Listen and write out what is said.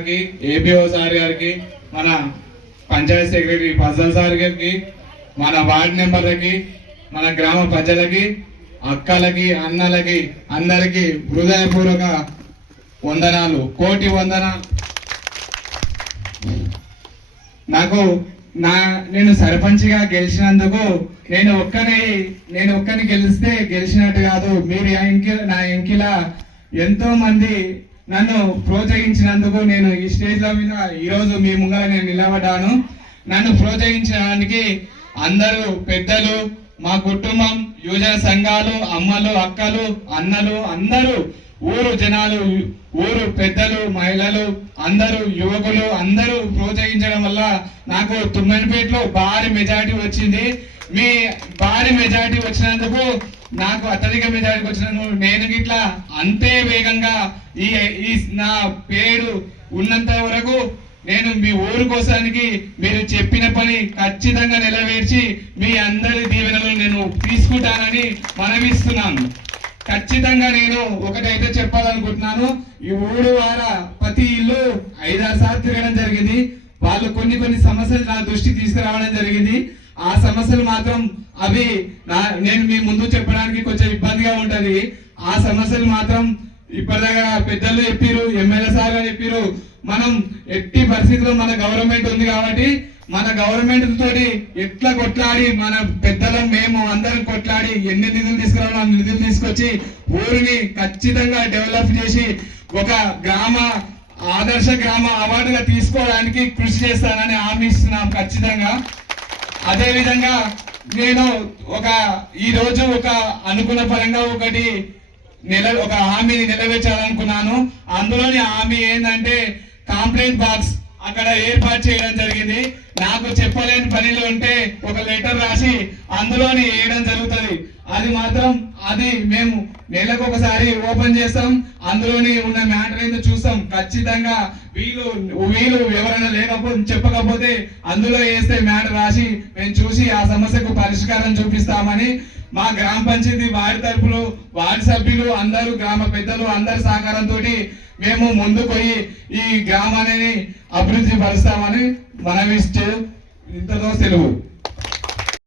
గారికి, APO sir గారికి, మన పంచాయత్ సెక్రటరీ ఫజల్ సార్ గారికి, మన వార్డు మెంబర్లకి, మన గ్రామ ప్రజలకి, అక్కలకి, అన్నలకి, అందరికీ హృదయపూర్వక వందనాలు, కోటి వందనాలు. నేను సర్పంచ్గా గెలిచినందుకు నేను ఒక్కని గెలిస్తే గెలిచినట్టు కాదు. మీరు నా ఎంకిలా ఎంతో మంది నన్ను ప్రోత్సహించినందుకు నేను ఈ స్టేజ్ల మీద ఈరోజు మీ ముంగర నేను నిలబడ్డాను. నన్ను ప్రోత్సహించడానికి అందరూ పెద్దలు, మా కుటుంబం, యువజన సంఘాలు, అమ్మలు, అక్కలు, అన్నలు, అందరూ ఊరు జనాలు, ఊరు పెద్దలు, మహిళలు, అందరూ యువకులు అందరూ ప్రోత్సహించడం వల్ల నాకు తుమ్మన్పేటలో భారీ మెజారిటీ వచ్చింది. మీ భారీ మెజారిటీ వచ్చినందుకు, నాకు అత్యధిక మెజారిటీ వచ్చినందుకు నేను ఇట్లా అంతే వేగంగా ఈ నా పేరు ఉన్నంత వరకు నేను మీ ఊరు కోసానికి మీరు చెప్పిన పని ఖచ్చితంగా నెరవేర్చి మీ అందరి దీవెనలు నేను తీసుకుంటానని మనవిస్తున్నాను. ఖచ్చితంగా నేను ఒకటైతే చెప్పాలనుకుంటున్నాను. ఈ ఊరు వారా ప్రతి ఇల్లు 5-6 సార్లు తిరగడం జరిగింది. వాళ్ళు కొన్ని సమస్యలు నా దృష్టికి తీసుకురావడం జరిగింది. ఆ సమస్యలు మాత్రం అవి నేను మీ ముందు చెప్పడానికి కొంచెం ఇబ్బందిగా ఉంటది. ఆ సమస్యలు మాత్రం ఇప్పటిదాకా పెద్దలు చెప్పారు, ఎమ్మెల్యే సార్ గారు చెప్పారు. మనం ఎట్టి పరిస్థితుల్లో మన గవర్నమెంట్ ఉంది కాబట్టి మన గవర్నమెంట్ తోటి ఎట్లా కొట్లాడి, మన పెద్దలం మేము అందరం కొట్లాడి ఎన్ని నిధులు తీసుకురావాలో అన్ని నిధులు తీసుకొచ్చి ఊరిని ఖచ్చితంగా డెవలప్ చేసి ఒక ఆదర్శ గ్రామ అవార్డుగా తీసుకోవడానికి కృషి చేస్తానని హామీ ఇస్తున్నాం ఖచ్చితంగా. అదే విధంగా నేను ఈరోజు అనుకున్న పరంగా ఒక హామీని నెరవేర్చాలనుకున్నాను. అందులోని హామీ ఏంటంటే కంప్లైంట్ బాక్స్ అక్కడ ఏర్పాటు చేయడం జరిగింది. నాకు చెప్పలేని పనిలో ఉంటే ఒక లెటర్ రాసి అందులోని వేయడం జరుగుతుంది. అది మేము నెలకు ఒకసారి ఓపెన్ చేస్తాం. అందులోని ఉన్న మ్యాటర్ ఏందో చూస్తాం. ఖచ్చితంగా వీళ్ళు ఎవరైనా చెప్పకపోతే అందులో వేస్తే మ్యాటర్ రాసి మేము చూసి ఆ సమస్యకు పరిష్కారం చూపిస్తామని మా గ్రామ పంచాయతీ వార్డు తరపులు, వార్డు సభ్యులు అందరూ, గ్రామ పెద్దలు అందరి సహకారంతో మేము ముందుకు పోయి ఈ గ్రామాన్ని అభివృద్ధి పరుస్తామని మనవిస్తూ ఇంతలో సెలవు.